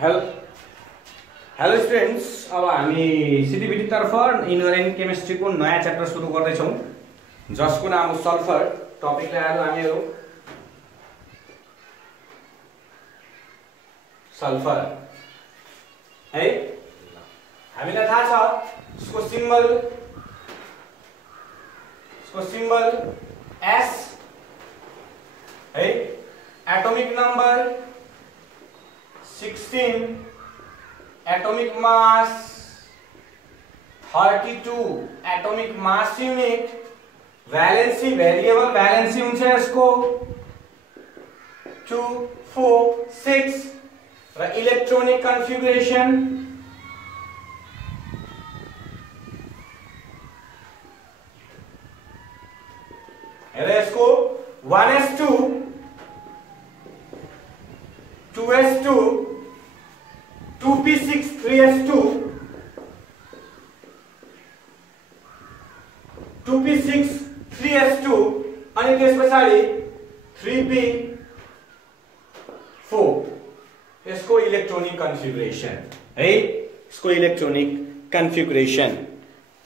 Hello hello students, अब हामी सिटिभिटी तर्फ इनअर्गेनिक केमिस्ट्रीको नयाँ च्याप्टर सुरु गर्दैछौँ जसको नाम हो सल्फर। टपिकलाई आज हामीहरू सल्फर है। हामीलाई थाहा छ यसको सिम्बल S है। Atomic number 16, atomic mass 32, atomic mass unit, valency variable valency हुन्छ यसको 2, 4, 6 र इलेक्ट्रोनिक कन्फिगुरेसन हेर यसको 1s2 2s2 2p6 3s2 2p6 3s2 अनि त्यसपछि 3p4 यसको इलेक्ट्रोनिक कन्फिगुरेसन है। यसको इलेक्ट्रोनिक कन्फिगुरेसन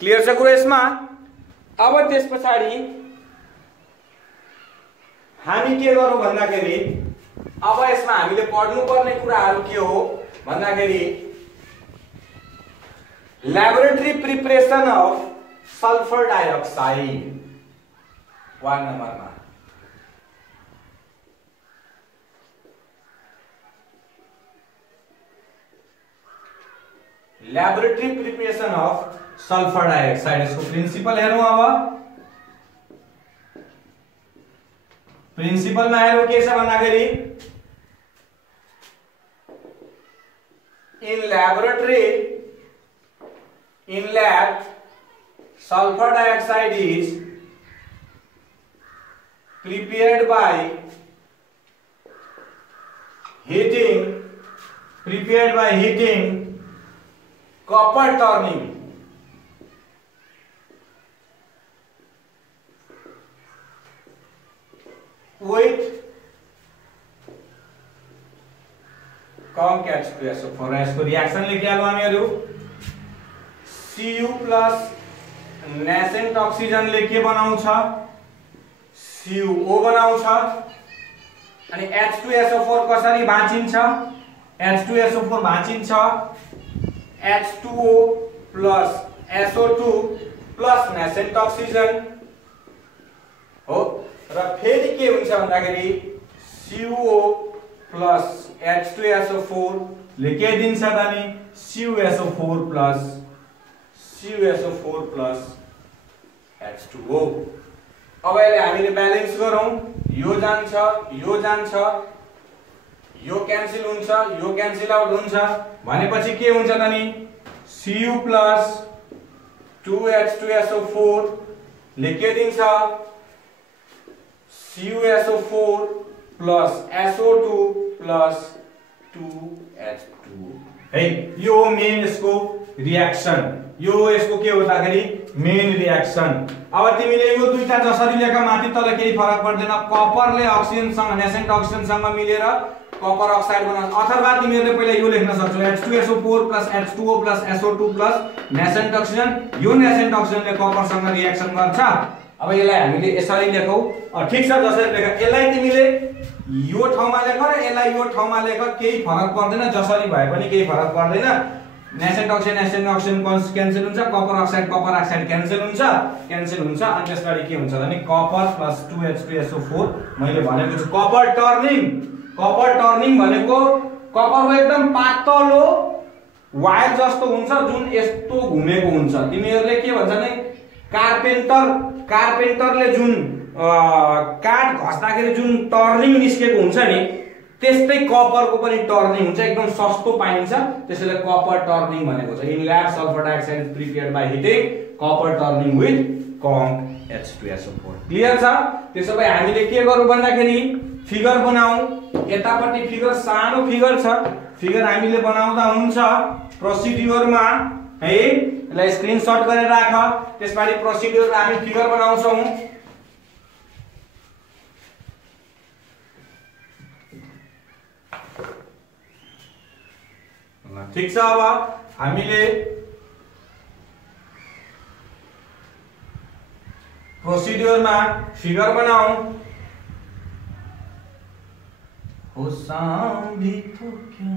क्लियर छ कुरा यसमा। अब त्यसपछि हामी के गरौँ भन्दाखेरि अब यसमा हामीले पढ्नुपर्ने कुराहरू के हो भन्दाखेरि laboratory preparation of sulphur dioxide 1 नम्बरमा। Laboratory preparation of sulphur dioxide यसको प्रिन्सिपल हेरौँ। अब प्रिन्सिपलमा हेरौँ के छ भन्दाखेरि in lab sulfur dioxide is prepared by heating copper turning with conc H2SO4 यसको रिएक्सन लेखे हालौं हामीहरु। Cu प्लस नेसेन्ट अक्सिजनले के बनाउँछ CO बनाउँछ अनि H2SO4 कसरी भाँचिन्छ H2SO4 भाँचिन्छ H2O plus SO2 plus nascent oxygen हो र फेरि के हुन्छ भन्दाखेरि CO प्लस H2SO4 ले के दिन्छ त नि CuSO4 प्लस H2O। अब यसले हामीले ब्यालेन्स गरौँ, यो जान्छ यो क्यान्सल हुन्छ यो क्यान्सल आउट हुन्छ भनेपछि के हुन्छ त नि Cu प्लस 2H2SO4 ले के दिन्छ CuSO4 plus SO2 plus 2H2 है। यो मेन यसको रिएक्सन, यो यसको के हुँदाखेरि मेन रिएक्सन। अब तिमीले यो दुईटा जसरी लेख माथि तल केही फरक पर्दैन। कपरले अक्सिजनसँग नेसेन्ट अक्सिजनसँग मिलेर कपर अक्साइड बनाउँछ अथवा तिमीहरूले पहिला यो लेख्न सक्छौ H2SO4 plus H2O plus SO2 plus nascent oxygen. यो नेसेन्ट अक्सिजनले कपरसँग रिएक्सन गर्छ। अब यसलाई हामीले यसरी लेखौ, ठीक छ जसरी लेख। यसलाई तिमीले यो ठाउँमा लेख र यसलाई यो ठाउँमा लेख, केही फरक पर्दैन, जसरी भए पनि केही फरक पर्दैन। नेसेन्ट अक्सिजन क्यान्सल हुन्छ, कपर अक्साइड क्यान्सल हुन्छ अनि त्यसपछि के हुन्छ भने कपर प्लस 2H2SO4 मैले भनेको छु कपर टर्निङ भनेको कपरको एकदम पातलो वायर जस्तो हुन्छ जुन यस्तो घुमेको हुन्छ। तिमीहरूले के भन्छ भने कार्पेन्टरले जुन काठ घस्दाखेरि जुन टर्निङ निस्केको हुन्छ नि त्यस्तै कपरको पनि टर्निङ हुन्छ, एकदम सस्तो पाइन्छ, त्यसैले कपर टर्निङ भनेको छ। In lab sulphur dioxide is prepared by heating copper turning with conc H2SO4 clear छ। त्यसो भए हामीले के गरौँ भन्दाखेरि फिगर बनाऊ। यतापट्टि फिगर सानो फिगर छ, फिगर हामीले बनाउँदा हुन्छ प्रोसिड्युरमा है। यसलाई स्क्रिनशट गरेर राख। त्यसपछि प्रोसिड्युरमा हामी फिगर बनाउँछौं। ठीक छ। अब हामीले प्रोसिड्युरमा फिगर बनाऊ। हो सांभी तो क्या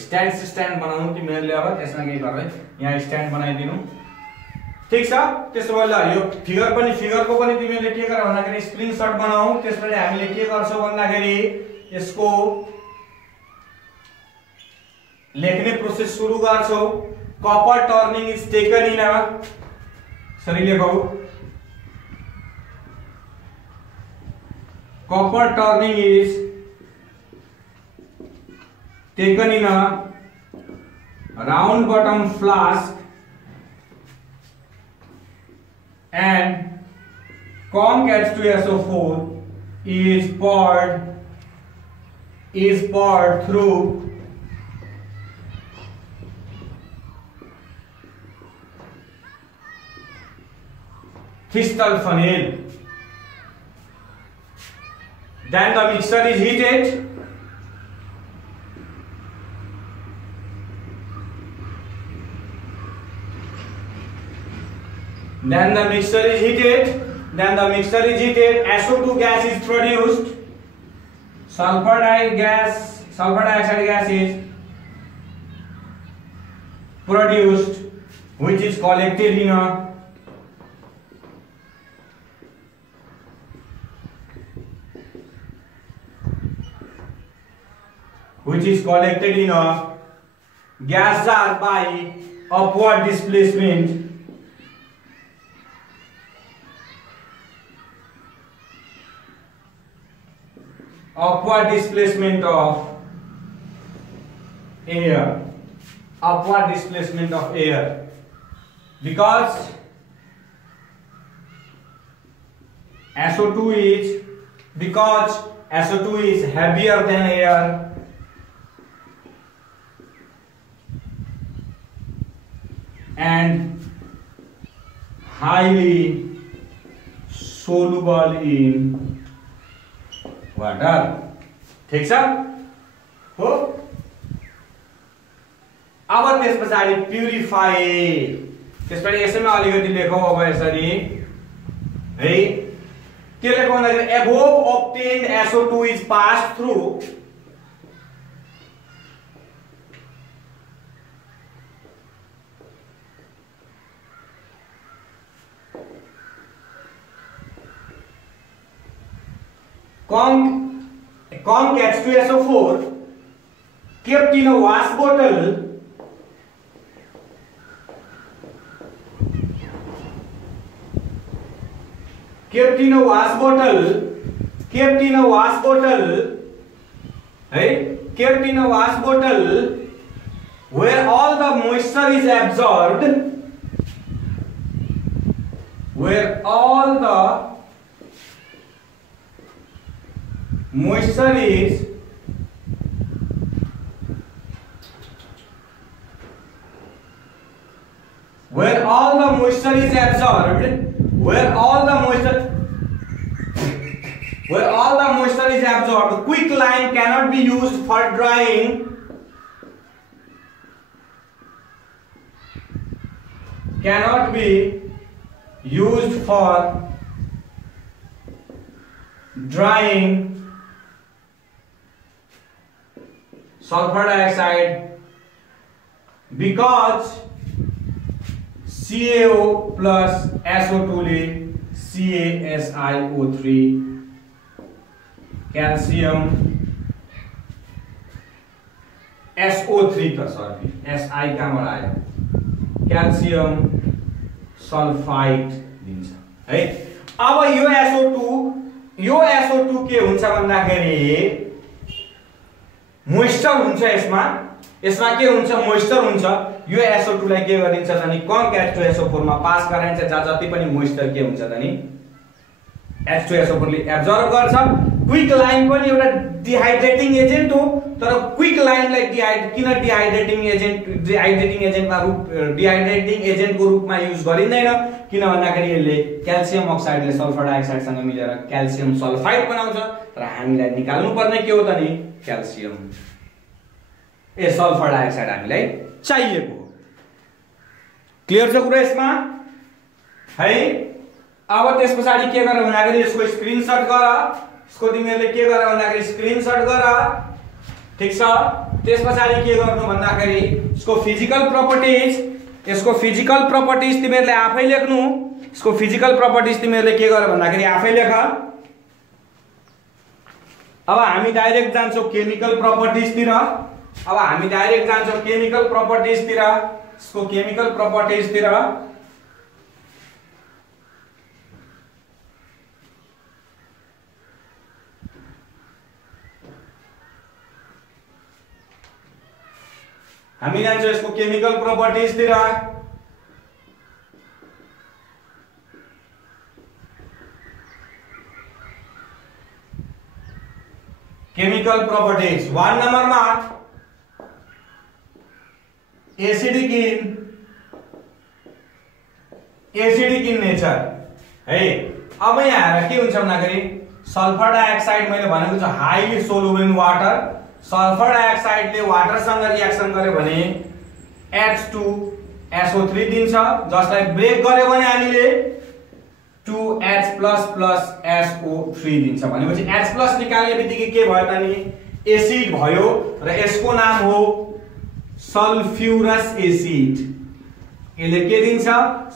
स्ट्यान्ड बनाउनु तिमीहरुले। अब त्यसमा के गर्दै यहाँ स्ट्यान्ड बनाइदिनु। ठीक छ। त्यसो भए ल यो फिगरको पनि तिमीहरुले के गर भन्दाखेरि स्क्रिनशट बनाऊ। त्यसपछि हामीले के गर्छौ भन्दाखेरि यसको लेख्ने प्रोसेस सुरु गर्छौ। Copper turning is taken in a सरी लेखौ। Copper turning is taken in a round bottom flask and conc H2SO4 is poured through crystal funnel. Then the mixture is heated. Then the mixture is heated. SO2 gas is produced. Sulfur dioxide gas is produced, which is collected in a gas jar by upward displacement of air, because SO2 is heavier than air, and highly soluble in water. ठीक छ हो। अब त्यस पछाडी purify. त्यसपछि यसैमा अलिकति लेखौ। अब यसरी है के लेखौ भन्दाखेरि above obtained SO2 is passed through conc H2SO4 kept in a wash bottle where all the moisture is absorbed, moisture is absorbed. Quicklime cannot be used for drying. Sulfur dioxide because CaO plus SO2 ले CaSiO3 calcium SO3 त sorry Si कहाँबाट आयो calcium sulphide दिन्छ है। अब यो SO2 के हुन्छ भन्दाखेरि मोइस्चर हुन्छ, यसमा के हुन्छ मोइस्चर हुन्छ। यो SO2 लाई के गरिन्छ त नि कम H2SO4 मा पास गराइन्छ, जहाँ जति पनि मोइस्चर के हुन्छ त नि H2SO4 ले एब्जर्ब गर्छ। क्विक लाइन पनि एउटा डिहाइड्रेटिङ एजेन्ट हो, तर क्विक लाइनलाई डिहाइड्रेटिङ एजेन्टको रूपमा युज गरिँदैन, किन भन्दाखेरि यसले क्याल्सियम अक्साइडले सल्फर डाइअक्साइडसँग मिलेर क्याल्सियम सल्फाइड बनाउँछ। तर हामीलाई निकाल्नु पर्ने के हो त नि क्याल्सियम सल्फर डाइअक्साइड हामीलाई चाहिएको हो। क्लियर छ कुरा यसमा है। अब त्यसपछि के गर भन्दाखेरि यसको स्क्रिनशट गर, यसको तिमीहरुले के गर भन्दाखेरि स्क्रिनशट गर, ठीक छ। त्यसपछि के गर्नु भन्दाखेरि यसको फिजिकल प्रपर्टिज तिमीहरुले आफै लेख्नु। यसको फिजिकल प्रपर्टिज तिमीहरुले के गर भन्दाखेरि आफै लेख। अब हामी डाइरेक्ट जान्छौं केमिकल प्रपर्टिज तिर। यसको केमिकल प्रपर्टिज तिर हामी जान्छौं। यसको केमिकल प्रपर्टिज तिर केमिकल प्रपर्टिज 1 नम्बरमा एसिडिक इन नेचर है। अब यहाँ आएर के हुन्छ भन्दाखेरि सल्फर डाइअक्साइड मैले भनेको छु highly soluble in water. Sulphur डाइअक्साइडले वाटरसँग रिएक्सन गर्यो भने H2SO3 दिन्छ, जसलाई ब्रेक गर्यो भने हामीले 2H++SO3 दिन्छ। भनेपछि H+ निकाल्ने बित्तिकै के भयो त नि एसिड भयो र यसको नाम हो सल्फ्युरस एसिड। यसले के दिन्छ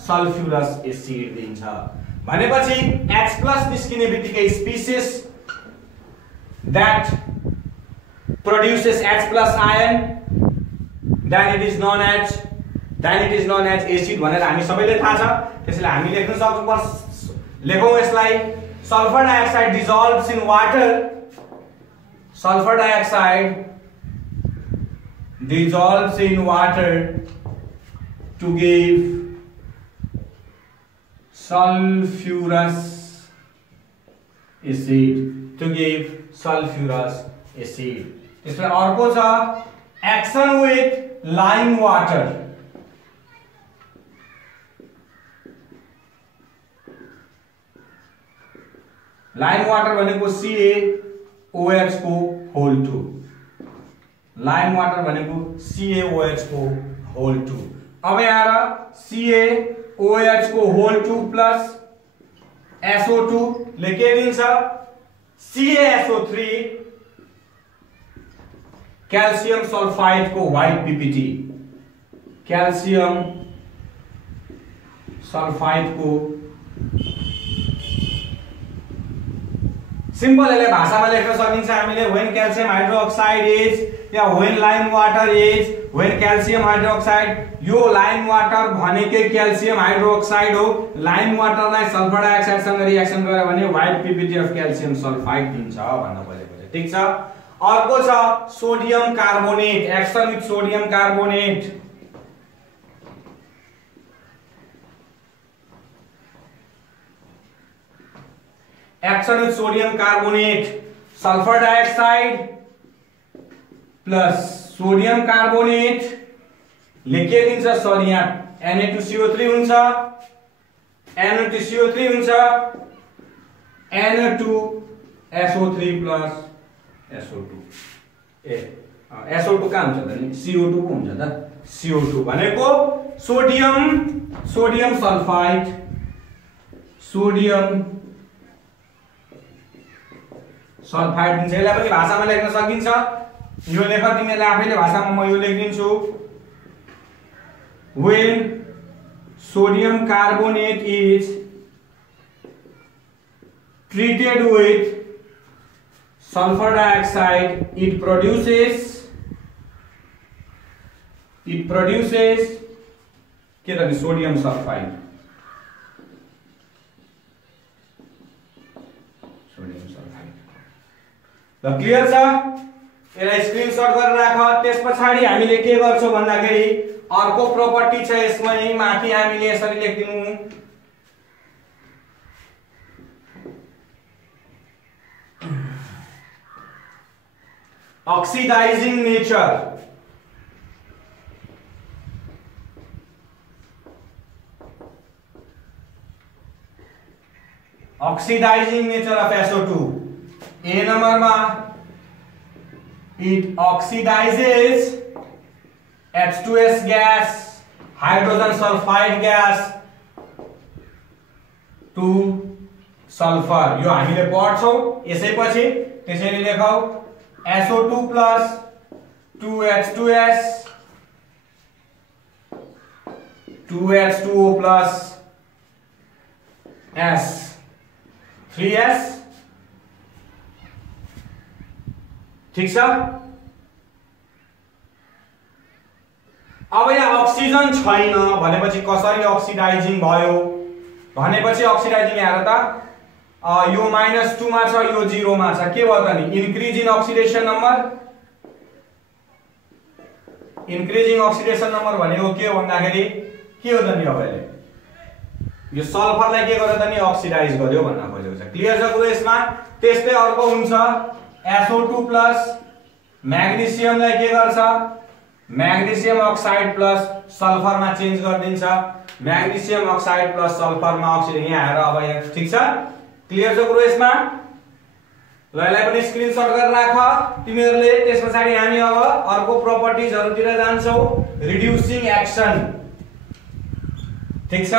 सल्फ्युरस एसिड दिन्छ। भनेपछि H+ निस्किने बित्तिकै species that produces H+ ion then it is known as acid भनेर हामी सबैले थाहा छ। त्यसैले हामी लेख्न लेखौं यसलाई sulphur dioxide dissolves in water। Sulphur dioxide dissolves in water to give sulfurous acid। त्यसपछि अर्को छ action with Lime water. Lime water भनेको CaOH को होल 2। लाइम वाटर भनेको CaOH को होल 2। अब यहाँ CaOH को होल 2 प्लस SO2 ले के दिन्छ CaSO3 क्याल्सियम सल्फाइड को व्हाइट PPT। क्याल्सियम सल्फाइड को सिंपल यसले भाषामा लेख्न सकिन्छ हामीले when calcium hydroxide is yeah when lime water is when calcium hydroxide। यो लाइम वाटर भनेकै क्याल्सियम हाइड्रोक्साइड हो। लाइम वाटरलाई सल्फर डाइअक्साइड सँग रिएक्सन गर्यो भने white PPT of calcium sulphide दिन्छ भन्न खोजेको छ, ठीक छ। अर्को छ sodium carbonate. Action with sodium carbonate. Action with sodium carbonate sulphur dioxide plus sodium carbonate लेके दिन्छ। सरी यहाँ Na2CO3 हुन्छ, Na2CO3 हुन्छ, Na2SO3 प्लस SO2। SO2 कहाँ हुन्छ त नि CO2 को हुन्छ त। CO2 भनेको सोडियम सल्फाइड दिन्छ। यसलाई पनि भाषामा लेख्न सकिन्छ। यो लेख तिमीले आफैले भाषामा, म यो लेखिदिन्छु। when sodium carbonate is treated with sulfur dioxide, it produces के त सोडियम सल्फाइड। ल क्लियर छ? यसलाई स्क्रिनशट गरेर राख। त्यसपछि हामीले के गर्छौं भन्दाखेरि अर्को प्रोपर्टी छ यसमै, माथि हामीले यसरी लेख्दिनु oxidising nature. Oxidising nature of SO2 a number में it oxidizes H2S gas, hydrogen sulfide gas to sulfur। यो हामीले पढ्छौं यसैपछि। त्यसैले लेखौ SO2 plus 2H2S 2H2O plus S 3S। ठीक छ? अब यहाँ अक्सिजन छैन भनेपछि कसरी अक्सिडाइजिङ भयो भनेपछि अक्सिडाइजिङ हेर त यो -2 मा छ, यो 0 मा छ। के भयो त नि increase in oxidation number. Increasing oxidation number भनेको के हो भन्दाखेरि के हो त नि अब यो सल्फरलाई के गर्यो त नि अक्सिडाइज गर्यो भन्न खोजेको छ। क्लियर छ कुरो यसमा? त्यस्तै अर्को हुन्छ SO2 प्लस म्याग्नेशियमलाई के गर्छ म्याग्नेशियम अक्साइड प्लस सल्फरमा चेन्ज गरिदिन्छ। म्याग्नेशियम अक्साइड प्लस सल्फरमा अक्सिजन यहाँ आएर अब यहाँ ठीक छ? क्लियर छ कुरो यसमा? ल यसलाई पनि स्क्रिनशट गरेर राख तिमीहरुले। त्यसपछि हामी अब अर्को प्रोपर्टिजहरुतिर जान्छौं, रिड्युसिङ एक्सन। ठीक छ?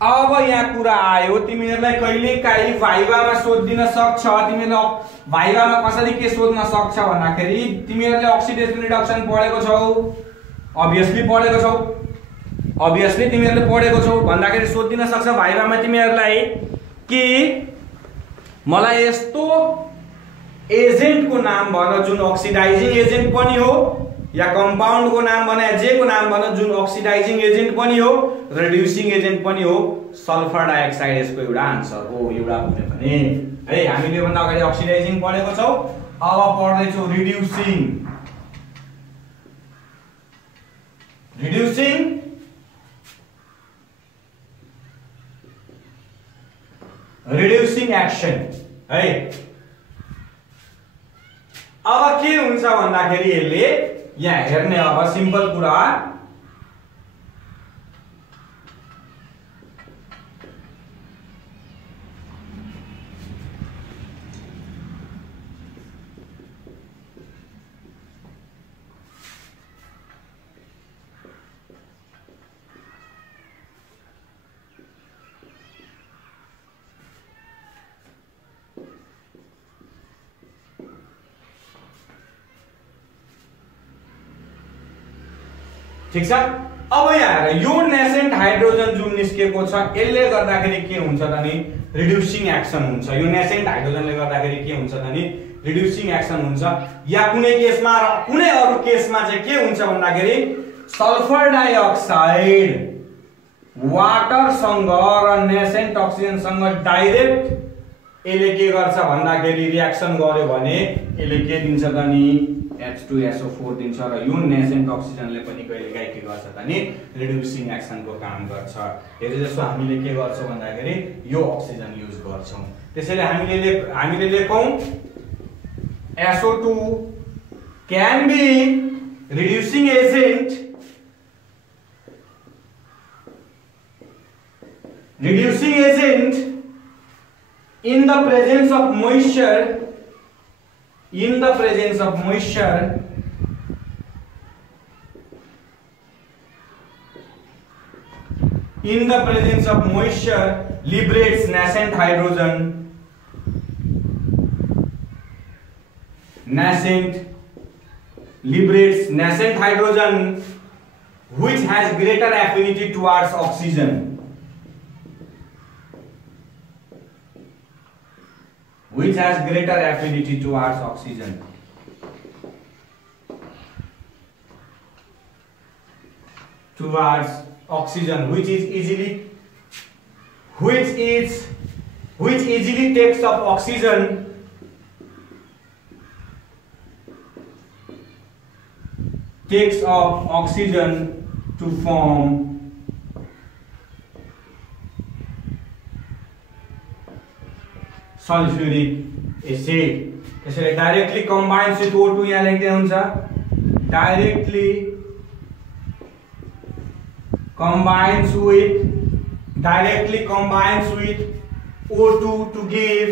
अब यहाँ कुरा आयो तिमीहरुलाई कहिलेकाहीँ भाइभामा सोधिदिन सक्छ। तिमीहरुले भाइभामा कसरी के सोध्न सक्छ भन्दाखेरि तिमीहरुले अक्सिडेसन रिडक्सन पढेको छौ, अभियसली पढेको छौ, अभियसली तिमीहरुले पढेको छौ भन्दाखेरि सोधिदिन सक्छ भाइभामा तिमीहरुलाई कि मलाई यस्तो एजेन्टको नाम भन जुन अक्सिडाइजिङ एजेन्ट पनि हो, या कंपाउंड को नाम भन, जे को नाम भन जुन अक्सिडाइजिङ एजेन्ट पनि हो, रिड्युसिङ एजेन्ट पनि हो। सल्फर डाइअक्साइड यसको एउटा आन्सर हो। एउटा बुझ्यो भने है हामीले भन्दा अगाडि अक्सिडाइजिङ पढेको छौ, अब पढ्दै छौ रिड्युसिङ। रिड्युसिङ रिड्युसिङ एक्सन है। अब के हुन्छ भन्दाखेरि यसले यहाँ हेर्ने अब सिम्पल कुरा ठीक छ? अब यहाँ हेर यो नेसेन्ट हाइड्रोजन जुन निस्केको छ यसले गर्दाखेरि के हुन्छ त नि रिड्युसिङ एक्सन हुन्छ। यो नेसेन्ट हाइड्रोजनले गर्दाखेरि के हुन्छ त नि रिड्युसिङ एक्सन हुन्छ। या कुनै केसमा र कुनै अरु केसमा चाहिँ के हुन्छ भन्दाखेरि सल्फर डाइअक्साइड वाटर सँग र नेसेन्ट अक्सिजन सँग डाइरेक्ट यसले के गर्छ भन्दाखेरि रिएक्सन गर्यो भने यसले के दिन्छ त नि H2SO4 दिन्छ र यो नेसेन्ट अक्सिजनले पनि कहिलेकाहीँ के गर्छ त नि रिड्युसिङ एक्सनको काम गर्छ। हेरे जस्तो हामीले के गर्छौं भन्दाखेरि यो अक्सिजन युज गर्छौं। त्यसैले हामीले लेखौं SO2 can be reducing agent in the presence of moisture liberates nascent hydrogen which has greater affinity towards oxygen। which has greater affinity towards oxygen. Towards oxygen, which easily takes up oxygen to form sulfuric acid. त्यसैले directly combines with O2 यहाँ लेख्दै हुन्छ, directly combines with O2 to give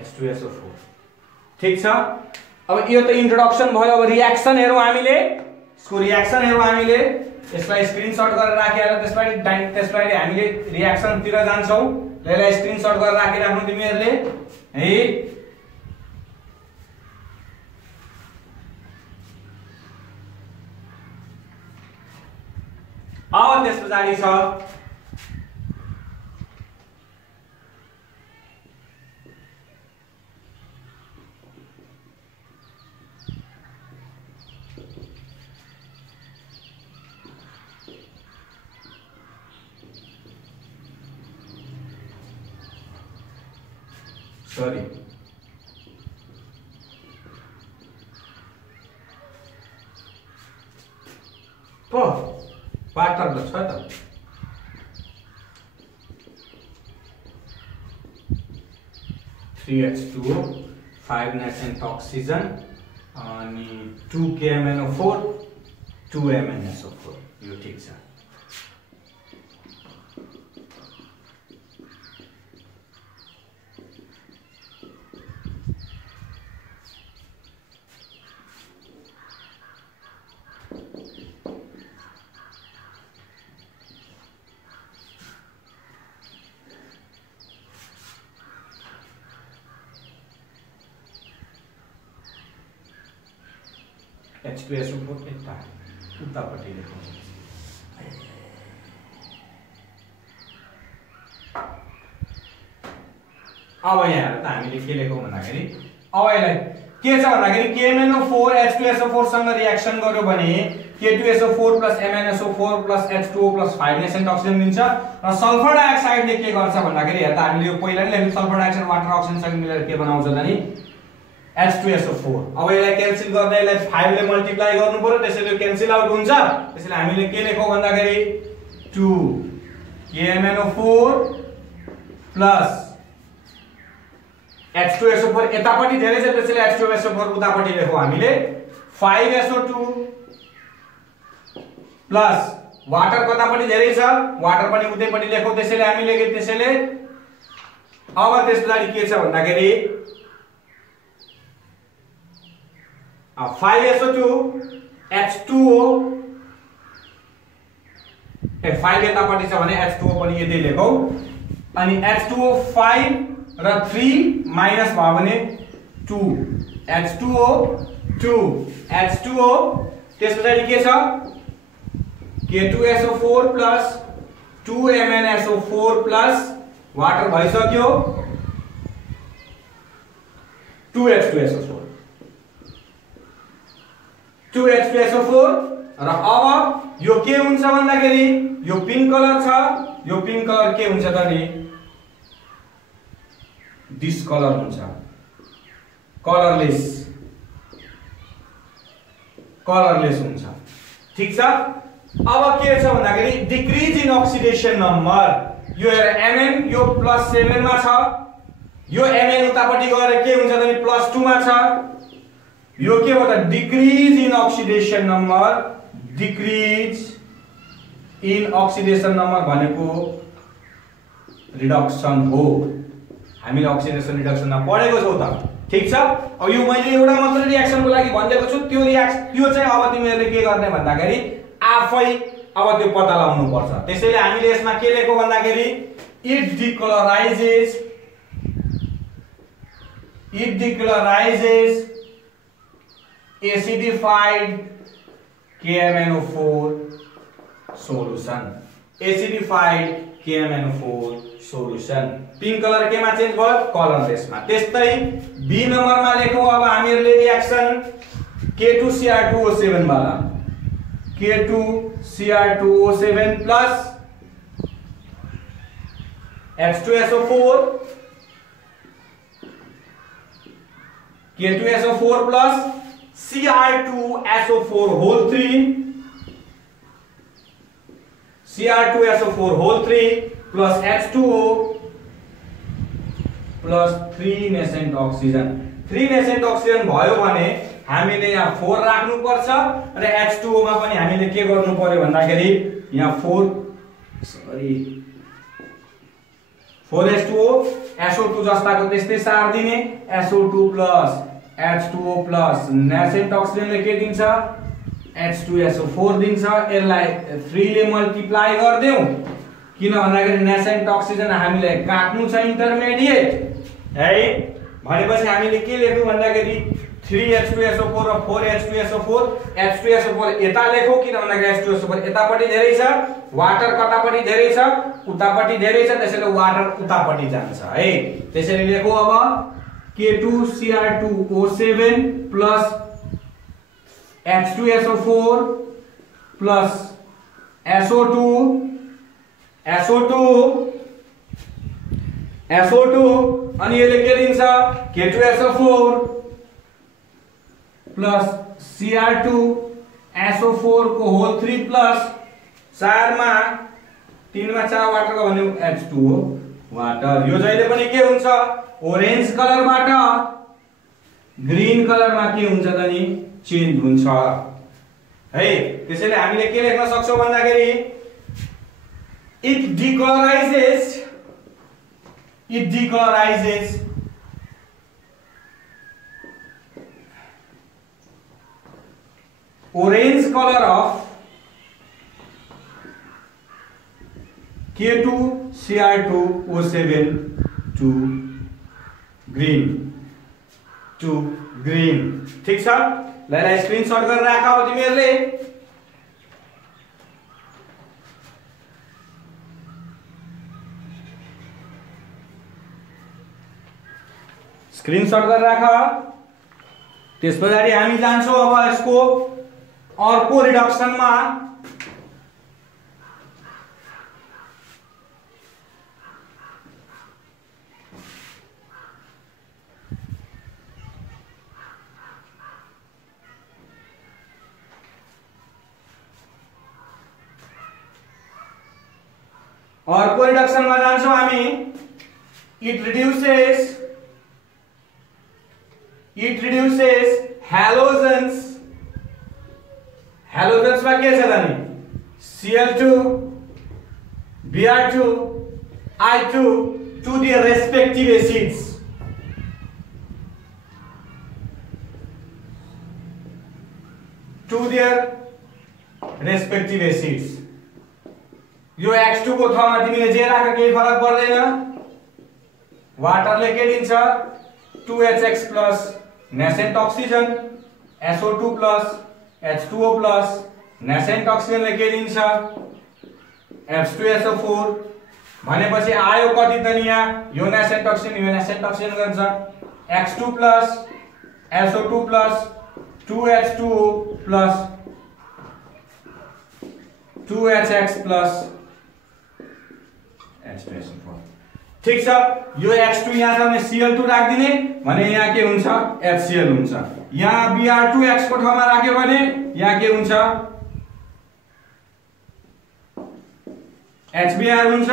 H2SO4. ठीक छ। अब यो त introduction भयो। अब रियाक्सन हेरौँ हामीले, यसको रियाक्सन हेरौँ हामीले। यसलाई स्क्रिनशट गरेर राखेर त्यसपछि हामीले रियाक्सन तिर जान्छौँ। यसलाई स्क्रिनशट गरेर राखिराख्नु तिमीहरूले है। अब त्यस पछाडि छ sorry पार्टनर त छ त 3H2O 5 nascent oxygen अनि 2KMnO4 2MnSO4 यो ठीक छ। H2SO4 यता उतापट्टि लेखौँ। अब यहाँ त हामीले के लेखौँ भन्दाखेरि अब यसलाई के छ भन्दाखेरि KMnO4 H2SO4 सँग रियाक्सन गर्यो भने K2SO4 MnSO4 H2O 5 nascent oxygen दिन्छ र सल्फर डाइअक्साइडले के गर्छ भन्दाखेरि हेर त हामीले यो पहिला नै लेख्यौं सल्फर डाइअक्साइड वाटर अक्सिजन सँग मिलेर के बनाउँछ त नि H2SO4। अब यसलाई क्यान्सल गर्दा यसलाई 5 ले मल्टिप्लाई गर्नु पर्यो, त्यसैले क्यान्सल आउट हुन्छ। त्यसैले हामीले के लेखौं भन्दाखेरि 2 KMnO4 H2SO4 यतापट्टि धेरै छ त्यसैले H2SO4 उतापट्टि लेखौं हामीले 5SO2 वाटर कतापट्टि धेरै छ वाटर पनि उतैपट्टि लेखौं त्यसैले हामी लेखे त्यसैले अब त्यसपछि के छ भन्दाखेरि 5SO2 H2O 5 यतापट्टि छ भने H2O पनि यतै लेखौं अनि H2O 5 र 3 माइनस भयो भने 2 H2O 2 H2O त्यसपछि के छ K2SO4 2MnSO4 वाटर भइसक्यो 2H2SO4 2H2SO4 र अब यो के हुन्छ भन्दाखेरि यो पिंक कलर छ यो पिंक कलर के हुन्छ त नि डिस्कलर हुन्छ कलरलेस हुन्छ ठीक छ। अब के छ भन्दाखेरि डिक्रीज इन ऑक्सिडेशन नम्बर यो Mn यो +7 मा छ यो Mn उतापट्टि गएर के हुन्छ त नि +2 मा छ यो के हो त डिक्रीज इन ऑक्सिडेशन नम्बर भनेको रिडक्सन हो हामीले ऑक्सिडेशन रिडक्सनमा पढेको छौ त ठीक छ। अब यो मैले एउटा मात्र रियाक्सनको लागि भनिदिएको छु त्यो चाहिँ अब तिमीहरुले के गर्ने भन्दाखेरि आफै अब त्यो पत्ता लगाउनु पर्छ। त्यसैले हामीले यसमा के लेखौ भन्दाखेरि it decolorizes acidified KMnO4 solution acidified KMnO4 solution. Pink colour केमा चेन्ज भयो कलरलेसमा। त्यस्तै बी नम्बरमा लेखौं अब हामीहरुले रिएक्सन K2Cr2O7 वाला K2Cr2O7 plus H2SO4 K2SO4 plus Cr2SO4 whole 3 Cr2SO4 whole 3 plus H2O plus 3 nascent oxygen। 3 nascent oxygen भयो भने हामीले यहाँ 4 राख्नु पर्छ र H2O मा पनि हामीले के गर्नु पर्यो भन्दाखेरि यहाँ 4H2O SO2 जस्ताको त्यस्तै सार दिने SO2 plus H2O plus nascent oxygen ले के दिन्छ H2SO4 दिन्छ। यसलाई 3 ले मल्टिप्लाई गर्देऊ किन भन्दाखेरि nascent oxygen हामीले काट्नु छ इन्टरमिडिएट है। भनेपछि हामीले के लेख्नु भन्दाखेरि 3H2SO4 र 4H2SO4 H2SO4 यता लेखौ किन भन्दाखेरि H2SO4 यतापटि धेरै छ वाटर कतापटि धेरै छ उतापटि धेरै छ त्यसैले वाटर उतापटि जान्छ है। त्यसैले लेखौ अब K2Cr2O7 plus H2SO4 plus SO2 अनि यसले के दिन्छ K2SO4 plus Cr2SO4 को होल 3 प्लस 4 मा 3 मा 4 वाटर को भन्नु H2O वाटर। यो जहिले पनि के हुन्छ ओरेन्ज कलरबाट ग्रीन कलरमा के हुन्छ त नि चेन्ज हुन्छ है। त्यसैले हामीले के लेख्न सक्छौं भन्दाखेरि it decolorizes orange color of K2Cr2O7 to green ठीक छ। ल स्क्रिनशट गरेर राखौ तिमीहरुले। स्क्रिनशट गरेर राख। त्यसपछि हामी जान्छौं अब यसको अर्को रिडक्सनमा। अर्को रिडक्सनमा जान्छौं हामी। it reduces halogens मा के छ त नि Cl2 Br2 I2 to their respective acids यो X2 को ठाउँमा तिमीले जे राख केही फरक पर्दैन। वाटरले के दिन्छ 2HX plus nascent oxygen SO2 plus H2O plus nascent oxygen ले के दिन्छ H2SO4 भनेपछि आयो कति त नि यहाँ यो nascent oxygen गर्छ X2 plus SO2 plus 2H2O plus 2HX plus H2SO4 ठीक छ। यो X2 यहाँ छ भने Cl2 राख दिने भने यहाँ के हुन्छ HCl हुन्छ। यहाँ Br2X को ठाउँमा राख्यो भने यहाँ के हुन्छ HBr हुन्छ।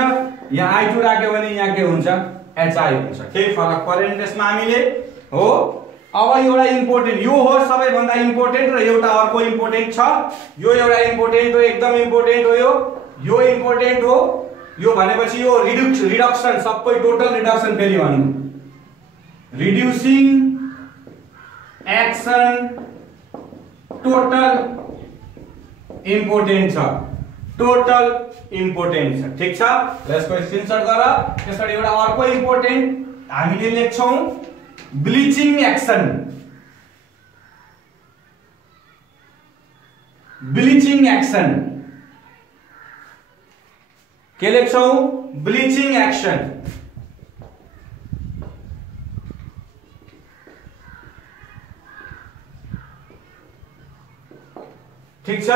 यहाँ I2 राख्यो भने यहाँ के हुन्छ HI हुन्छ। केही फरक परेन त्यसमा हामीले हो। अब एउटा इम्पोर्टेन्ट यो हो सबैभन्दा इम्पोर्टेन्ट र एउटा अर्को इम्पोर्टेन्ट छ। यो एउटा इम्पोर्टेन्ट हो एकदम इम्पोर्टेन्ट हो यो इम्पोर्टेन्ट हो। यो भनेपछि यो रिडक्सन सबै टोटल रिडक्सन फेरि भन्नु रिड्युसिङ एक्सन टोटल इम्पोर्टेन्ट छ ठीक छ। यसको स्क्रिनशट गर। त्यसरी एउटा अर्को इम्पोर्टेन्ट हामीले लेख्छौं ब्लिचिङ एक्सन के लेख्छौं ब्लिचिङ एक्सन। ठीक छ,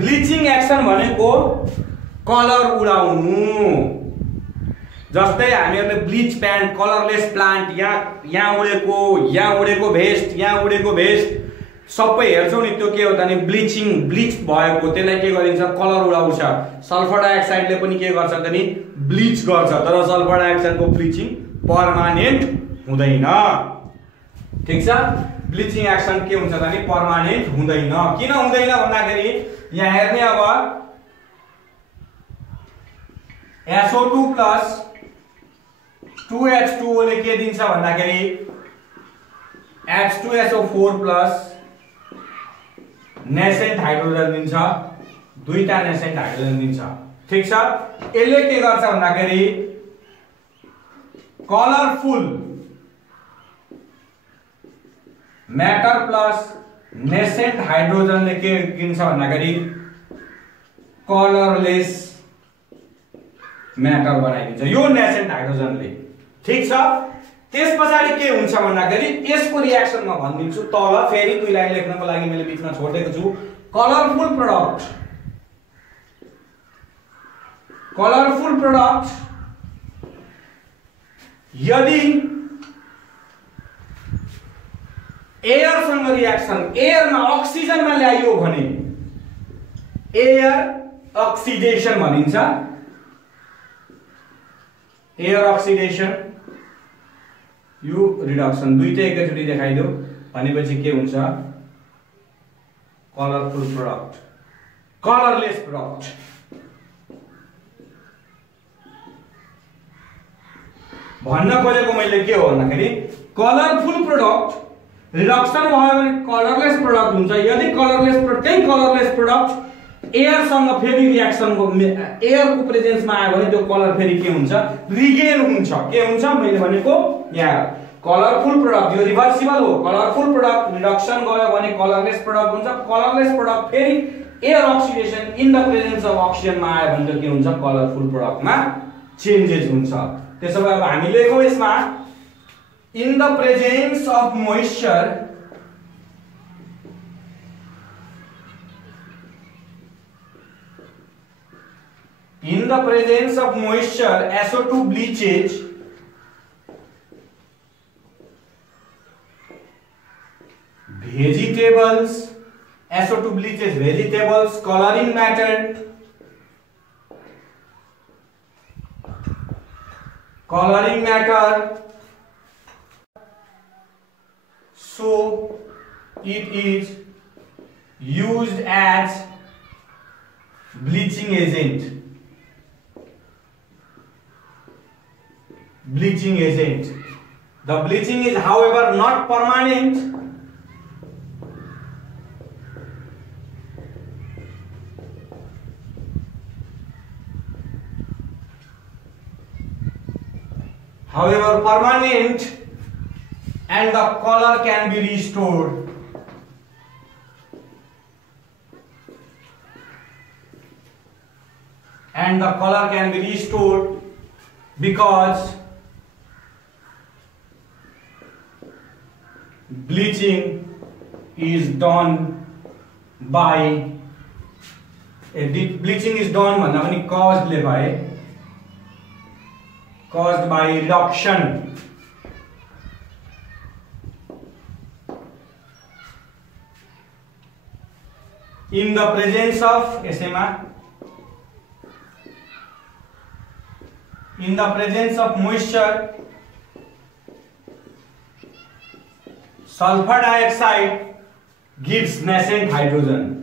ब्लिचिङ एक्सन भनेको कलर उडाउनु। जस्तै हामीहरुले ब्लिच प्यान्ट, कलरलेस प्लान्ट, यहाँ उडेको भेस्ट, यहाँ उडेको भेस्ट सबै हेर्छौं नि, त्यो के हो त नि ब्लिच भएको, त्यसलाई के गरिन्छ कलर उडाउँछ। सल्फर डाइअक्साइडले पनि के गर्छ त नि ब्लिच गर्छ, तर सल्फर डाइअक्साइडको ब्लिचिङ पर्मानेन्ट हुँदैन। ठीक छ, ब्लिचिङ एक्सन के हुन्छ त नि पर्मानेन्ट हुँदैन। किन हुँदैन भन्दाखेरि यहाँ हेर्ने अब SO2 प्लस 2H2O ले के दिन्छ भन्दाखेरि H2SO4 प्लस नेसेन्ट हाइड्रोजन दिन्छ, दुईटा नेसेन्ट हाइड्रोजन दिन्छ। ठीक छ, यसले के गर्छ भन्दाखेरि कलरफुल म्याटर प्लस नेसेन्ट हाइड्रोजनले के दिन्छ भन्दाखेरि कलरलेस म्याटर बनाइदिन्छ यो नेसेन्ट हाइड्रोजनले। ठीक छ, त्यसपछि के हुन्छ भन्दाखेरि यसको रिएक्सन म भनिदिन्छु तल, फेरि दुई लाइन लेख्नको लागि मैले बीचमा छोडेको छु। कलरफुल प्रोडक्ट यदि एयरसँग रिएक्सन, एयरमा अक्सिजनमा ल्याइयो भने एयर अक्सिडेसन भनिन्छ। एयर अक्सिडेसन, यो रिडक्सन, दुईटै एकैचोटि देखाइदियो भनेपछि के हुन्छ कलरफुल प्रोडक्ट, कलरलेस प्रोडक्ट। भन्न खोजेको मैले के हो भन्दाखेरि कलरफुल प्रोडक्ट रिडक्सन भयो भने कलरलेस प्रोडक्ट हुन्छ। यदि कलरलेस प्रोडक्ट एयरसँग फेरि रिएक्सनको एयरको प्रेजेन्समा आयो भने त्यो कलर फेरि के हुन्छ रिगेन हुन्छ। के हुन्छ मैले भनेको यहाँ कलरफुल प्रोडक्ट यो रिभर्सिबल हो। कलरफुल प्रोडक्ट रिडक्सन गयो भने कलरलेस प्रोडक्ट हुन्छ। कलरलेस प्रोडक्ट फेरि air oxidation in the presence of अक्सिजनमा आयो भने त के हुन्छ कलरफुल प्रोडक्टमा चेन्जेस हुन्छ। त्यसो भए अब हामी लेखौं यसमा in the presence of moisture SO2 bleaches vegetables, SO2 bleaches vegetables, coloring matter, so it is used as bleaching agent. The bleaching is however not permanent. However permanent, and the color can be restored. And the color can be restored because bleaching is done by bleaching is done भन्दा पनि caused by reduction in the presence of moisture. Sulfur dioxide gives nascent hydrogen.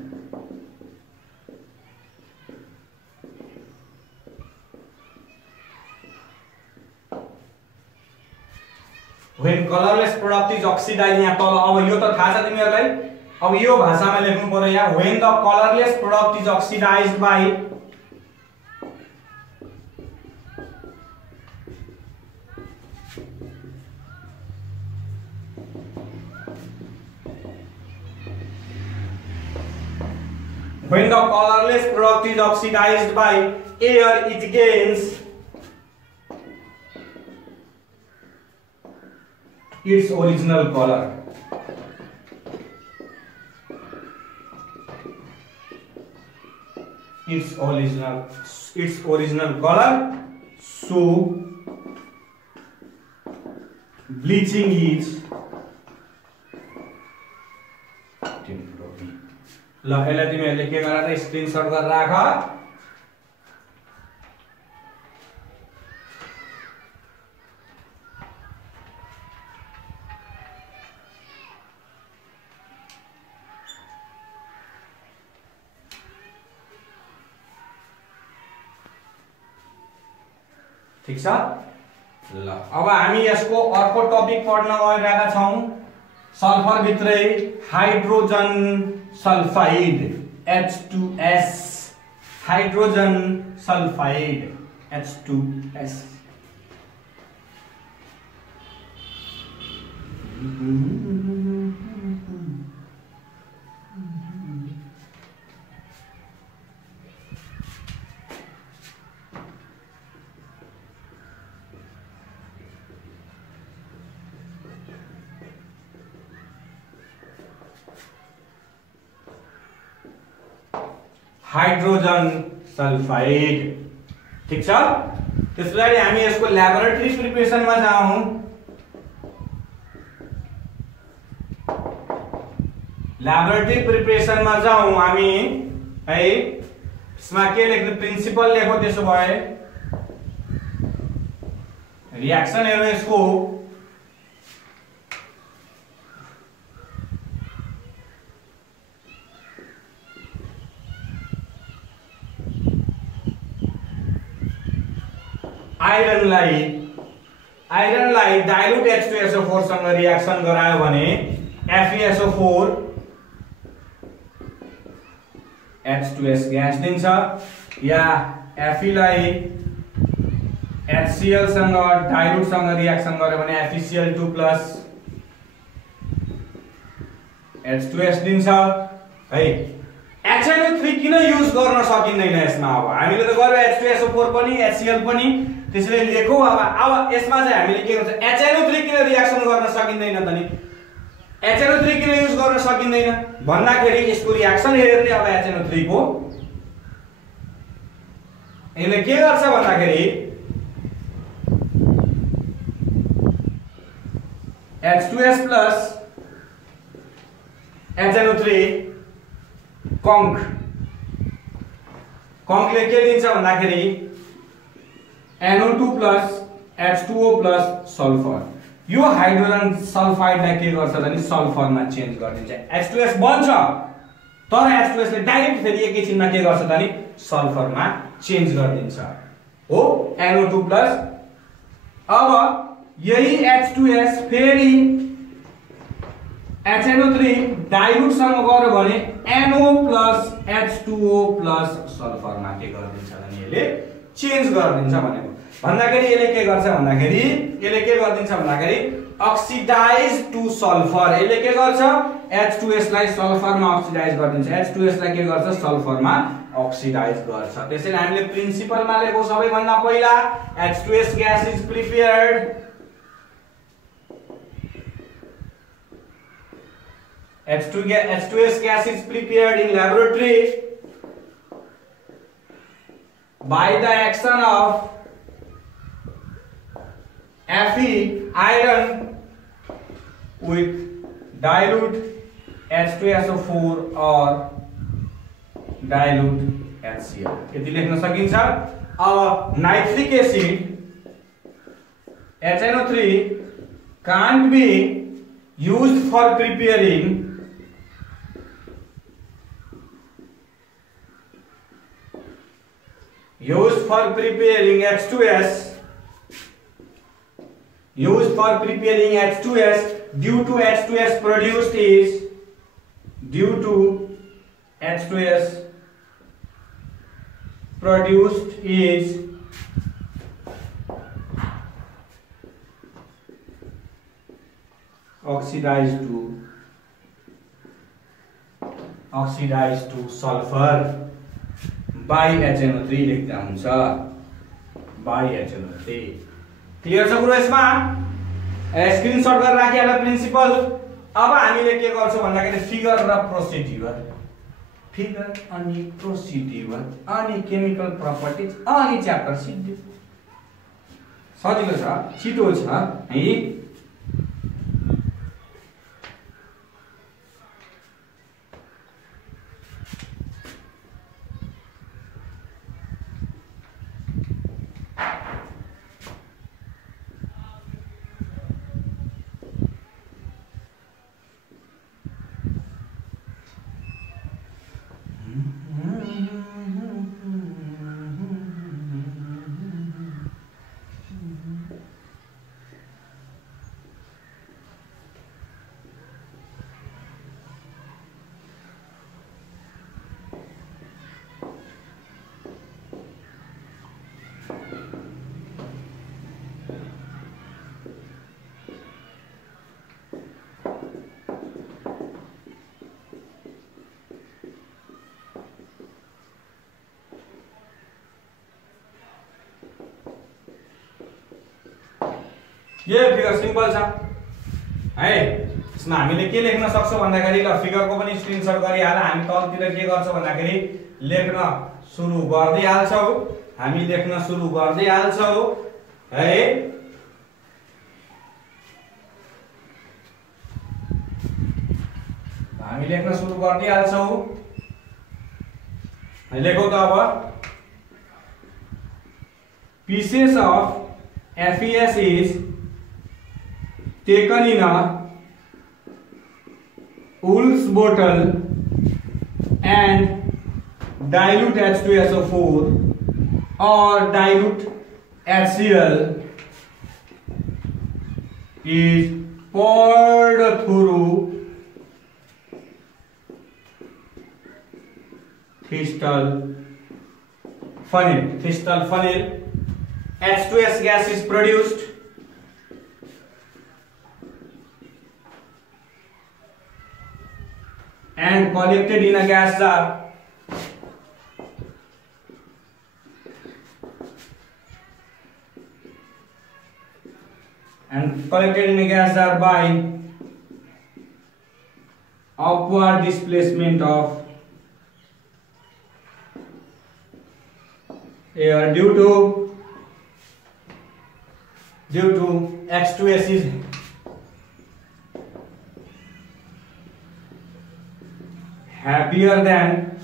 When colorless product is oxidized, यहाँ तल अब यो त थाहा छ तिमीहरुलाई, अब यो भाषामा लेख्नु पर्यो यहाँ when the colorless product is oxidized by air, it gains its original color. Its original color. So bleaching is temporary. ल यसलाई तिमीहरुले के गर त स्क्रिनशट गरेर राख। ठीक छ। ल अब हामी यसको अर्को टपिक पढ्न गइरहेका छौं। सल्फर भित्रै hydrogen sulphide H2S, hydrogen sulphide H2S। Hydrogen sulphide. ठीक छ। त्यसलाई हामी यसको ल्याबोरेटरी प्रिपरेसनमा जाउँ। ल्याबोरेटरी प्रिपरेसनमा जाउँ हामी है। यसमा के लेख्नु प्रिन्सिपल लेखो। त्यसो भए रिएक्सनहरु यसको आइरनलाई डाइल्युट H2SO4 सँग रिएक्सन गरायो भने FeSO4 H2S ग्यास दिन्छ, या Fe लाई HCl सँग डाइल्युट सँग रिएक्सन गर्यो भने FeCl2 H2S दिन्छ है। HNO3 किन युज गर्न सकिँदैन यसमा? अब हामीले त गर्यो H2SO4 पनि HCl पनि, त्यसैले लेखौं। अब यसमा चाहिँ हामीले के गर्छ, HNO3 किन रिएक्सन गर्न सकिँदैन त नि? HNO3 किन युज गर्न सकिँदैन भन्दाखेरि यसको रिएक्सन हेर्ने। अब HNO3 को यसले के गर्छ भन्दाखेरि H2S plus HNO3 कङ्कले के दिन्छ भन्दाखेरि NO2 plus H2O plus sulphur. यो हाइड्रोजन सल्फाइडलाई के गर्छ भने सल्फरमा चेन्ज गरिदिन्छ। H2S बन्छ तर H2S ले डाइरेक्ट फेरि एकैछिनमा के गर्छ भने सल्फरमा चेन्ज गरिदिन्छ हो NO2 plus। अब यही H2S फेरि HNO3 डाइल्युट सँग गर्यो भने NO plus H2O plus सल्फरमा के गरिदिन्छ भने यसले चेन्ज गरिदिन्छ भनेको। भन्दाखेरि यसले के गर्छ भन्दाखेरि अक्सिडाइज टु सल्फर। यसले के गर्छ H2S लाई सल्फरमा अक्सिडाइज गरिदिन्छ, H2S लाई के गर्छ सल्फरमा अक्सिडाइज गर्छ। त्यसैले हामीले प्रिन्सिपलमा लेखौं सबैभन्दा पहिला H2S gas is prepared H2S gas is prepared in laboratory by the action of Fe iron with dilute H2SO4 or dilute HCl। यति लेख्न सकिन्छ। अब nitric acid HNO3 can't be used for preparing H2S due to H2S produced is oxidized to sulfur by HNO3 लेख्दा हुन्छ, by HNO3। Clear छ कुरो यसमा? Screenshot गरेर राखिहाल प्रिन्सिपल। अब हामीले के गर्छौं भन्दाखेरि फिगर र प्रोसिड्युर, फिगर अनि प्रोसिड्युर अनि केमिकल प्रपर्टिज अनि च्याप्टर सिद्धियो। सजिलो छ, छिटो छ है। ये फिगर सिम्पल छ है। यसमा हामीले के लेख्न सक्छौं भन्दाखेरि ल फिगरको पनि स्क्रिनशट गरिहाल। हामी तलतिर के गर्छौं भन्दाखेरि लेख्न सुरु गर्दै हाल्छौं, हामी लेख्न सुरु गर्दै हाल्छौं है। हामी लेख्न सुरु गर्दै हाल्छौं। लेखौ त अब pieces of FES is taken in a Wool's bottle and dilute H2SO4 or dilute HCl is poured through Thistle funnel. H2S gas is produced and collected in a gas jar. By upward displacement of air due to H2S is happier than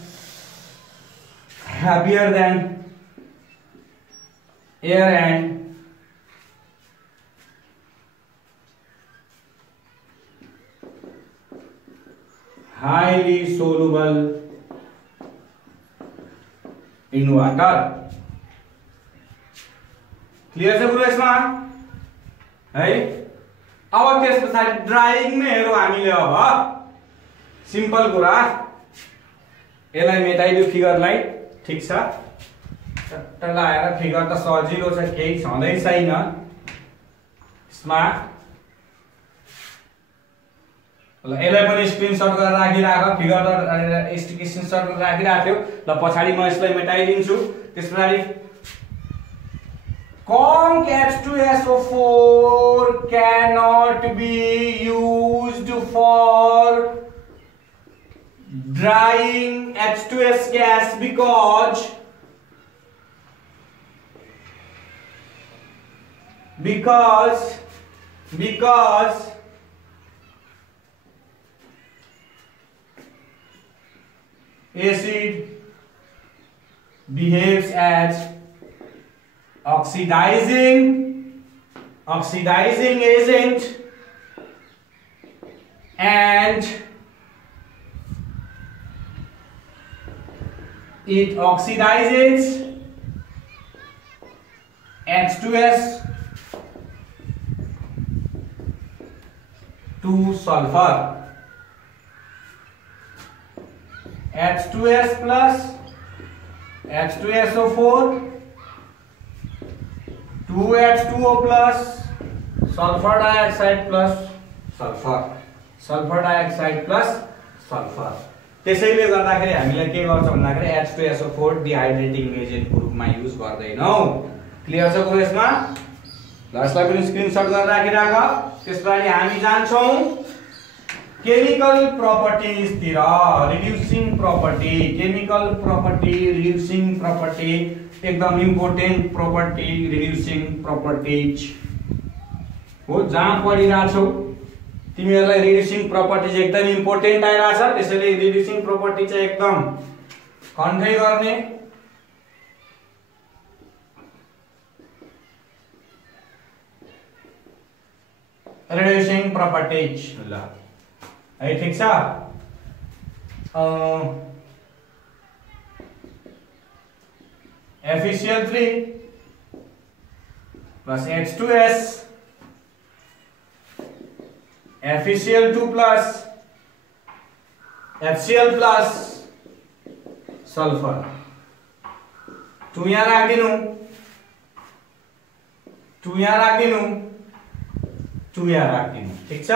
air and highly soluble in water. Clear छ गुरु यसमा है। अब त्यसपछि drying नै हेरौँ हामीले। अब simple कुरा, यसलाई मेटाइदियो फिगरलाई, ठीक छ। टट्ट लगाएर फिगर त सजिलो छ, केही छँदै छैन यसमा। ल यसलाई पनि स्क्रिनशट गरेर राखिराख, फिगर त स्क्रिनशट गरेर राखिराख थियो। ल पछाडि म यसलाई मेटाइदिन्छु। त्यसपछि Conc H2SO4 cannot be used for drying H2S gas because acid behaves as oxidizing agent and it oxidizes H2S to sulfur. H2S plus H2SO4 2H2O plus sulfur dioxide plus sulfur, sulfur dioxide plus sulfur. त्यसैले गर्दाखेरि हामीले के गर्छौं भन्दाखेरि H2SO4 डिहाइड्रेटिङ agent ग्रुपमा use गर्दैनौ। Clear छ कुरा यसमा? ल यसलाई पनि स्क्रिनशट गरेर राखिराख। त्यसपछि हामी जान्छौं केमिकल प्रपर्टीज तिर। Reducing property, chemical property, reducing property, एकदम इम्पोर्टेन्ट प्रपर्टी रिड्युसिङ प्रपर्टीज हो। जहाँ पढिराछौ तिमीहरुलाई रिड्युसिङ प्रपर्टीज एकदम इम्पोर्टेन्ट आइराछ, त्यसैले रिड्युसिङ प्रपर्टी चाहिँ एकदम कन्फै गर्ने। रिड्युसिङ प्रपर्टीज ल है ठीक छ। FeCl3 plus H2S, FeCl2 plus HCl plus sulphur 2 यहाँ राखिदिनु, 2 यहाँ राखिदिनु, 2 यहाँ राखिदिनु। ठीक छ।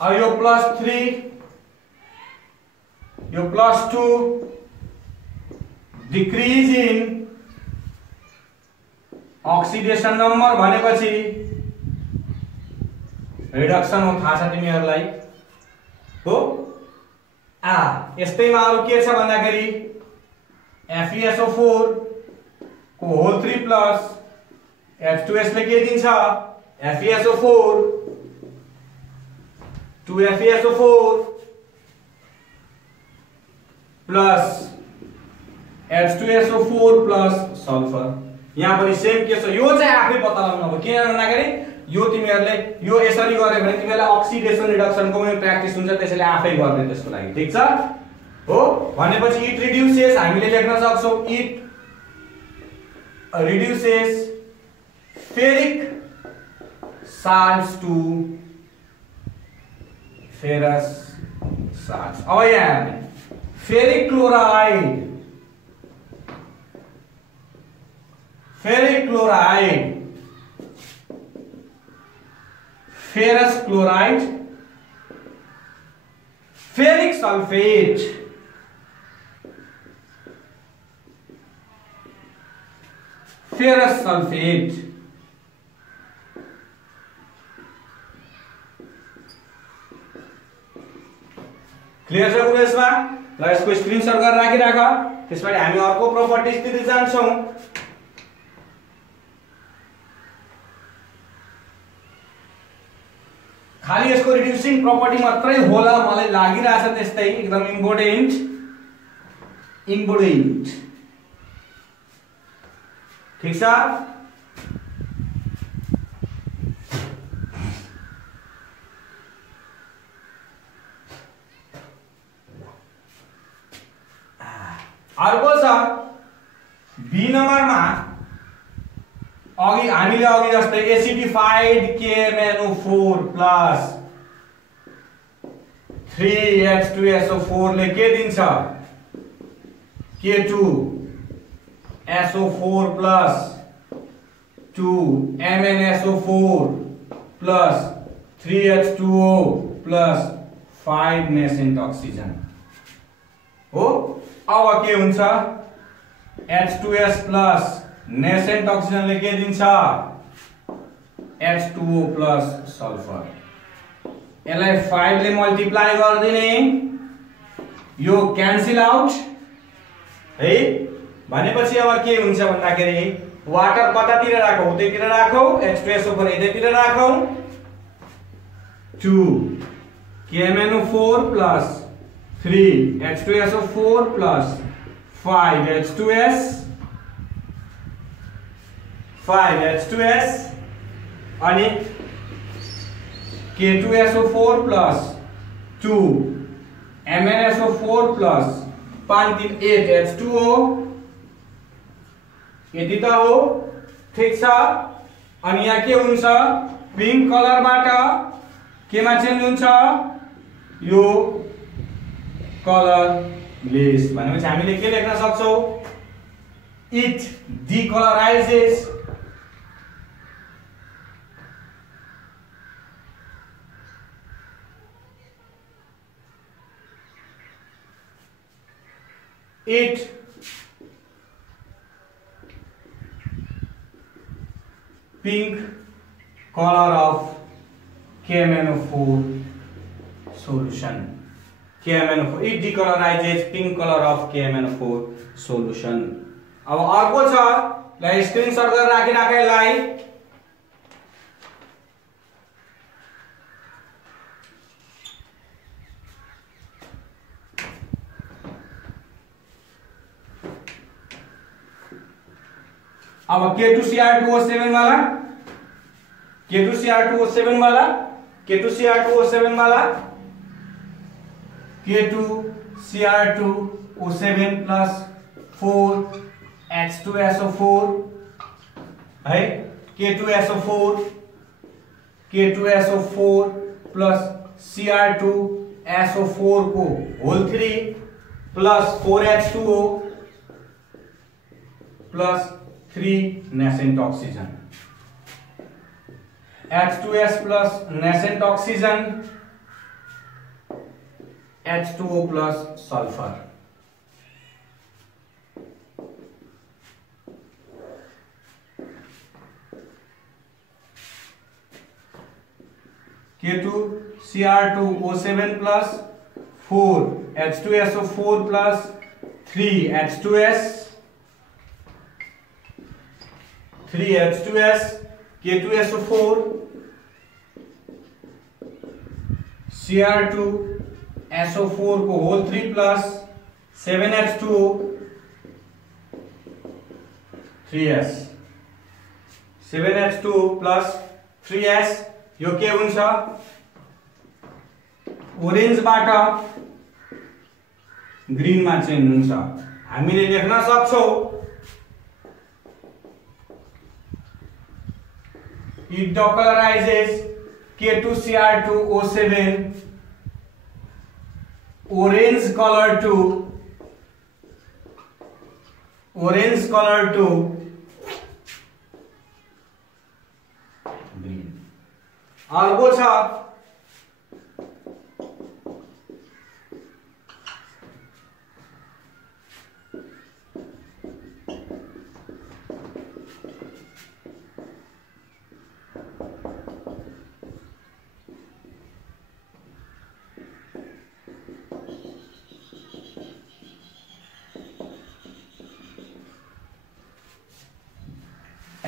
अब यो +3 यो +2 डिक्रीज इन ऑक्सीडेशन नंबर भनेपछि रिडक्सन हो, थाहा छ तिमीहरुलाई हो। यस्तैमा अरु के छ भन्दाखेरि FeSO4 को होल 3 प्लस H2S ले के दिन्छ FeSO4 2FeSO4 plus H2SO4 plus sulphur. यहाँ पनि सेम के छ, यो चाहिँ आफै पत्ता लगाउनु हो। किन भन्दाखेरि यो तिमीहरुले यो यसरी गरे भने तिमीहरुलाई ऑक्सिडेशन रिडक्सनको पनि प्र्याक्टिस हुन्छ, त्यसैले आफै गर्ने त्यसको लागि। ठीक छ हो। भनेपछि इट रिड्युसेस, हामीले लेख्न सक्छौ it reduces ferric salts to ferrous salts. अब यहाँ ferric chloride, ferric chloride, ferrous chloride, ferric sulphate, ferrous sulphate, clear छ कुरा यसमा? ल यसको स्क्रिनशट गरेर राखिराख। त्यसपछि हामी अर्को प्रपर्टिज तिर जान्छौं। खाली यसको रिड्युसिङ प्रपर्टी मात्रै होला मलाई लागिरहेछ, त्यस्तै एकदम इम्पोर्टेन्ट इम्पोर्टेन्ट। ठीक छ। अर्को छ बी नम्बरमा अघि हामीले अघि जस्तै एसिडिफाइड KMnO4 प्लस 3H2SO4 ले के दिन्छ K2SO4 plus 2MnSO4 plus 3H2O plus 5 nascent oxygen हो। अब के हुन्छ H2S प्लस नेसेंट ऑक्सीजन ले के दिन्छ H2O प्लस सल्फर। यसलाई 5 ले मल्टिप्लाई गर्दिने, यो क्यान्सल आउट है। भनेपछि अब के हुन्छ भन्दाखेरि वाटर कतातिर राखौ, उतैतिर राखौ, H2SO4 यतैतिर राखौ, 2 KMnO4 plus 3H2SO4 plus 5H2S अनि K2SO4 plus 2MnSO4 plus 5 3 8H2O यति त हो। ठीक छ। अनि यहाँ के हुन्छ पिंक कलरबाट केमा चेन्ज हुन्छ यो कलरलेस। भनेपछि हामीले के लेख्न सक्छौ it डिकलराइजेस it pink color of KMnO4 solution. KMnO4 it decolorizes pink color of KMnO4 solution. अब अर्को छ ल स्क्रिनशट गरेर राखिराख यसलाई। अब K2Cr2O7 वाला K2Cr2O7 वाला K2Cr2O7 plus 4H2SO4 है K2SO4 plus Cr2SO4 को whole 3 plus 4H2O plus 3 nascent oxygen H2S plus nascent oxygen H2O plus sulfur K2Cr2O7 plus 4 H2SO4 plus 3 H2S K2SO4 Cr2SO4 को whole 3 plus 7H2O 3S 7H2O plus 3S यो के हुन्छ ओरेन्जबाट ग्रीनमा change हुन्छ। हामीले लेख्न सक्छौं it decolorizes K2Cr2O7 orange color to green। अर्को छ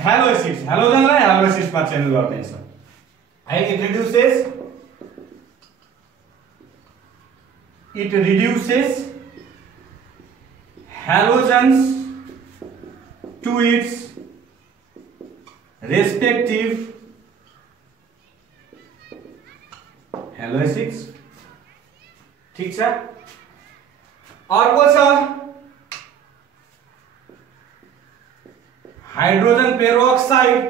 हेलो एसिड्स हेलोजनलाई हेलो एसिड्समा चेन्ज गर्दैछ है। it reduces halogens to its respective hello acids. ठीक छ। अर्को छ hydrogen peroxide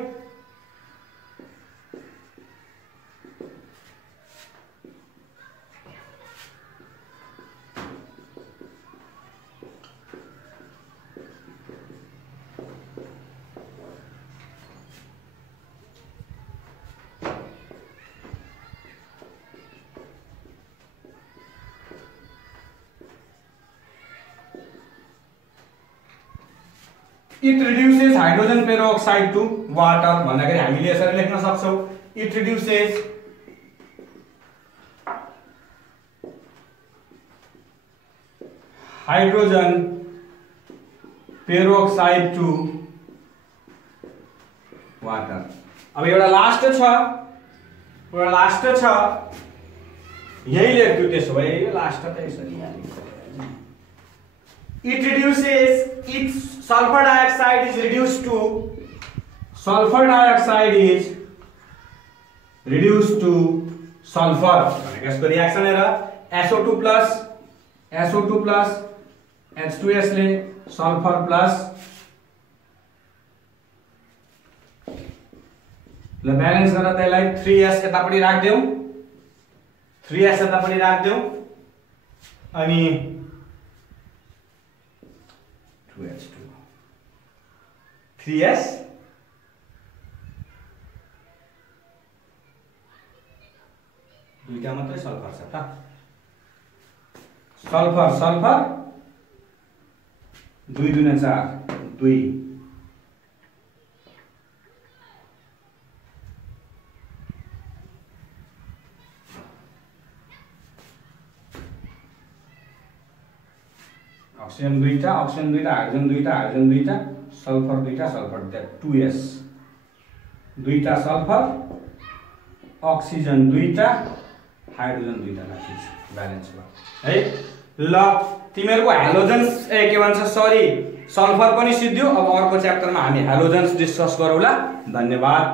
it reduces hydrogen peroxide to water भन्दाखेरि हामीले यसरी लेख्न सक्छौं it reduces hydrogen peroxide to water। अब एउटा लास्ट छ यही लेख्छु त्यसो भए यो लास्ट त यसरी यहाँ लेख्छु it reduces its sulfur dioxide is reduced to sulfur भनेको यसको रिएक्सन हेर SO2 plus H2S ले सल्फर प्लस ल ब्यालेन्स गरेर त्यसलाई 3S यतापटि राख्देऊ अनि 2H2 3S दुईटा मात्रै सल्फर छ त सल्फर 2 दुना 4 2 ऑक्सीजन दुईटा हाइड्रोजन दुईटा सल्फर दुईटा 2s दुईटा सल्फर ऑक्सीजन दुईटा हाइड्रोजन दुईटा राखिन्छ ब्यालेन्स भयो है। ल तिमीहरुको हेलोजन्स के भन्छ सरी सल्फर पनि सिद्धियो। अब अर्को च्याप्टरमा हामी हेलोजन्स डिस्कस गरौँला। धन्यवाद।